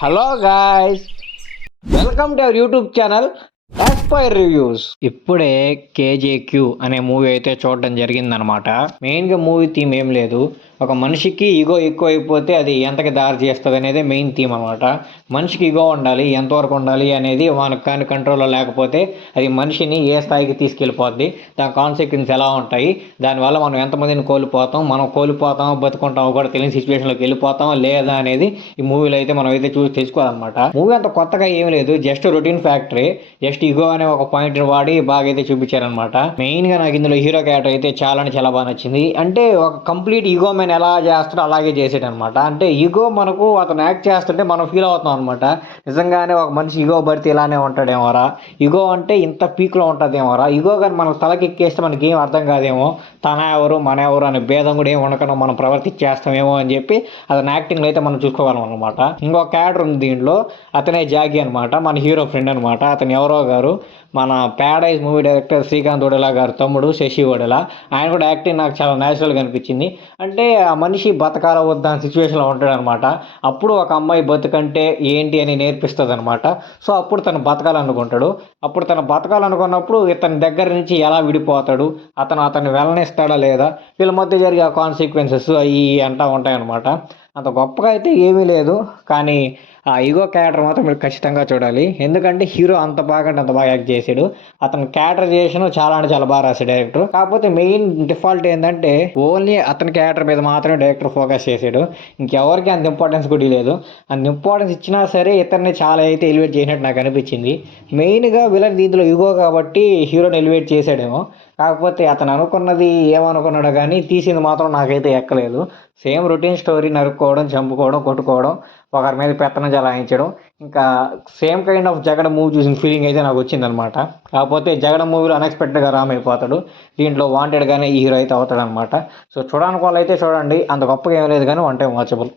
Hello guys, welcome to our YouTube channel aspire reviews. ఇప్పుడే కేజేక్యూ అనే movie అయితే చూడడం జరిగిందనమాట. మెయిన్గా మూవీ థీమ్ ఏం లేదు, ఒక మనిషికి ఈగో ఎక్కువ అయిపోతే అది ఎంతకి దారి చేస్తుంది అనేది మెయిన్ థీమ్ అనమాట. మనిషికి ఈగో ఉండాలి, ఎంతవరకు ఉండాలి అనేది మనకు కానీ కంట్రోల్లో లేకపోతే అది మనిషిని ఏ స్థాయికి తీసుకెళ్ళిపోద్ది, దాని కాన్సిక్వెన్స్ ఎలా ఉంటాయి, దానివల్ల మనం ఎంతమందిని కోల్పోతాం, మనం కోల్పోతాం బతుకుంటాం కూడా తెలియని సిచ్యువేషన్లోకి వెళ్ళిపోతాం లేదా అనేది ఈ మూవీలో అయితే మనం అయితే చూసి తెచ్చుకోవాలన్నమాట. మూవీ అంత కొత్తగా ఏం లేదు, just routine factory, just ego అనే ఒక పాయింట్ వాడి బాగా అయితే చూపించారనమాట. మెయిన్ గా నాకు ఇందులో హీరో క్యారెక్టర్ అయితే చాలా బాగా నచ్చింది. అంటే ఒక కంప్లీట్ ఈగో మ్యాన్ ఎలా చేస్తాడో అలాగే చేసాడు అనమాట. అంటే ఈగో మనకు అతను యాక్ట్ చేస్తుంటే మనం ఫీల్ అవుతాం అనమాట, నిజంగానే ఒక మనిషి ఈగో పడితే ఇలానే ఉంటాడేమోరా, ఈగో అంటే ఇంత పీక్ లో ఉంటుందేమోరా, ఈగో కానీ మనం తలకి ఎక్కేస్తే మనకి ఏం అర్థం కాదేమో, తన ఎవరు మన ఎవరు అనే భేదం కూడా ఏమి ఉండకుండా మనం ప్రవర్తించేస్తామేమో అని చెప్పి అతని యాక్టింగ్ అయితే మనం చూసుకోగలం అనమాట. ఇంకొక క్యారెక్టర్ ఉంది దీంట్లో, అతనే జాగి అనమాట, మన హీరో ఫ్రెండ్ అనమాట. అతను ఎవరో గారు మన ప్యారడైజ్ మూవీ డైరెక్టర్ శ్రీకాంత్ ఒడేలా గారు తమ్ముడు శశి ఒడేలా. ఆయన కూడా యాక్టింగ్ నాకు చాలా న్యాచురల్గా అనిపించింది. అంటే ఆ మనిషి బతకాల వద్ద సిచ్యువేషన్లో ఉంటాడు అనమాట. అప్పుడు ఒక అమ్మాయి బతుకంటే ఏంటి అని నేర్పిస్తుంది అనమాట. సో అప్పుడు తను బతకాలనుకుంటాడు. అప్పుడు తను బతకాలనుకున్నప్పుడు ఇతని దగ్గర నుంచి ఎలా విడిపోతాడు, అతన్ని వెళ్ళనిస్తాడా లేదా, వీళ్ళ మధ్య జరిగే కాన్సిక్వెన్సెస్ అవి అంటా ఉంటాయన్నమాట. అంత గొప్పగా అయితే ఏమీ లేదు, కానీ ఆ ఈగో క్యారెక్టర్ మాత్రం మీరు ఖచ్చితంగా చూడాలి. ఎందుకంటే హీరో అంత బాగా అంటే అంత బాగా యాక్ట్ చేశాడు. అతను క్యారెక్టరైజేషన్ చాలా అంటే చాలా బాగా రాశాడు డైరెక్టర్. కాకపోతే మెయిన్ డిఫాల్ట్ ఏంటంటే ఓన్లీ అతని క్యారెక్టర్ మీద మాత్రమే డైరెక్టర్ ఫోకస్ చేశాడు, ఇంకెవరికి అంత ఇంపార్టెన్స్ కూడా లేదు. అంత ఇంపార్టెన్స్ ఇచ్చినా సరే ఇతన్ని చాలా అయితే ఎలివేట్ చేసినట్టు నాకు అనిపించింది. మెయిన్గా విలన్ దీంట్లో ఈగో కాబట్టి హీరోని ఎలివేట్ చేశాడేమో, కాకపోతే అతను అనుకున్నది ఏమనుకున్నాడో కానీ తీసింది మాత్రం నాకైతే ఎక్కలేదు. సేమ్ రొటీన్ స్టోరీ, నరుక్కోవడం, చంపుకోవడం, కొట్టుకోవడం, ఒకరి మీద పెత్తనం చలాయించడం, ఇంకా same kind of Jagada movie చూసిన ఫీలింగ్ అయితే నాకు వచ్చిందనమాట. కాకపోతే జగడ మూవీలో అన్ఎక్స్పెక్టెడ్గా రామ్ అయిపోతాడు, దీంట్లో వాంటెడ్గానే ఈ హీరో అయితే అవుతాడు అనమాట. సో చూడడానికి వాళ్ళు అయితే చూడండి, అంత గొప్పగా ఏం లేదు కానీ వన్ టైం వాచబుల్.